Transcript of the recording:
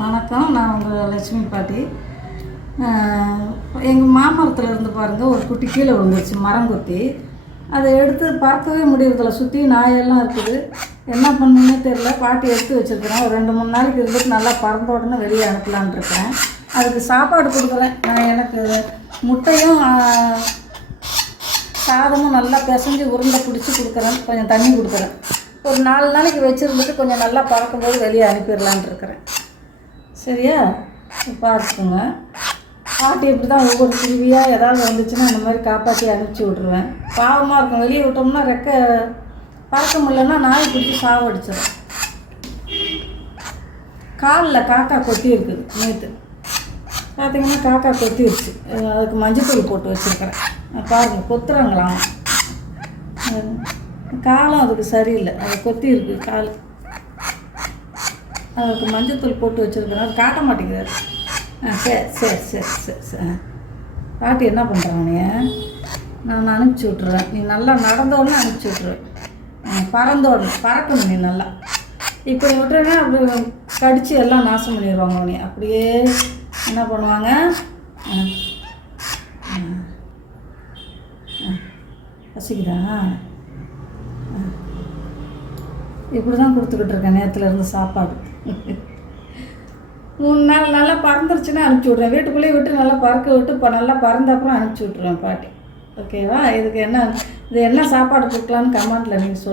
வணக்கம் நான் உங்கள் லட்சுமி பாட்டி. எங்கள் மாமரத்தில் இருந்து பாருங்கள் ஒரு குட்டி கீழே விழுந்துருச்சு மரம் கொத்தி. அதை எடுத்து பார்க்கவே முடியறதில்ல சுற்றி நாயெல்லாம் இருக்குது. என்ன பண்ணுன்னே தெரில பாட்டி எடுத்து வச்சுருக்குறேன். ஒரு ரெண்டு மூணு நாளைக்கு இருந்துட்டு நல்லா பறந்த உடனே வெளியே அனுப்பலான்னு இருக்கேன். அதுக்கு சாப்பாடு கொடுக்குறேன். நான் எனக்கு முட்டையும் சாதமும் நல்லா பிசைஞ்சு உருண்டை பிடிச்சி கொடுக்குறேன். கொஞ்சம் தண்ணி கொடுக்குறேன். ஒரு நாலு நாளைக்கு வச்சுருந்துட்டு கொஞ்சம் நல்லா பறக்கும்போது வெளியே அனுப்பிடலான்னு இருக்கிறேன். சரியா? பார்த்துக்கோங்க பாட்டி இப்படி தான் ஒவ்வொரு குருவியாக ஏதாவது வந்துச்சுன்னா இந்த மாதிரி காப்பாற்றி அனுப்பிச்சி விட்ருவேன் பாவமாக இருக்கும். வெளியே விட்டோம்னா ரெக்க பறக்க முடியலன்னா நாய் பிடிச்சி சாவடிச்சிடும் காலில் காக்கா கொத்தி இருக்குது நேற்று பார்த்தீங்கன்னா காக்கா கொத்திருச்சு அதுக்கு மஞ்சத்தூள் போட்டு வச்சுருக்கிறேன். பாருங்கள் கொத்துறாங்களாம். காலம் அதுக்கு சரியில்லை. அது கொத்தி இருக்குது கால். அதுக்கு மஞ்சத்தூள் போட்டு வச்சுருக்கிறேன் அது காட்ட மாட்டேங்கிறார் ஆ சரி சரி சரி சரி சரி. ஆ. பாட்டி என்ன பண்ணுறானே நான் அனுப்பிச்சி விட்றேன் நீ நல்லா நடந்தோடனே அனுப்பிச்சி விட்ருவேன் ஆ, பறந்தோடனே பறக்கணும் நீ நல்லா. இப்படி விட்டுறேன்னா அப்படி கடித்து எல்லாம் நாசம் பண்ணிடுவாங்க உனி அப்படியே என்ன பண்ணுவாங்க? ஆ. ஆ. ஆ. பசிக்குதா? இப்படி தான் கொடுத்துக்கிட்டு இருக்கேன் நேத்துல இருந்து சாப்பாடு. மூணு நாள் நல்லா பறந்துருச்சுன்னா அனுப்பிச்சி விட்றேன். வீட்டுக்குள்ளேயே விட்டு நல்லா பறக்க விட்டு இப்போ நல்லா பறந்த அப்புறம் அனுப்பிச்சி விட்ருவேன் பாட்டி. ஓகேவா இதுக்கு என்ன இது என்ன சாப்பாடு கொடுக்கலான்னு கமெண்ட்டில் நீங்கள் சொல்லுங்கள்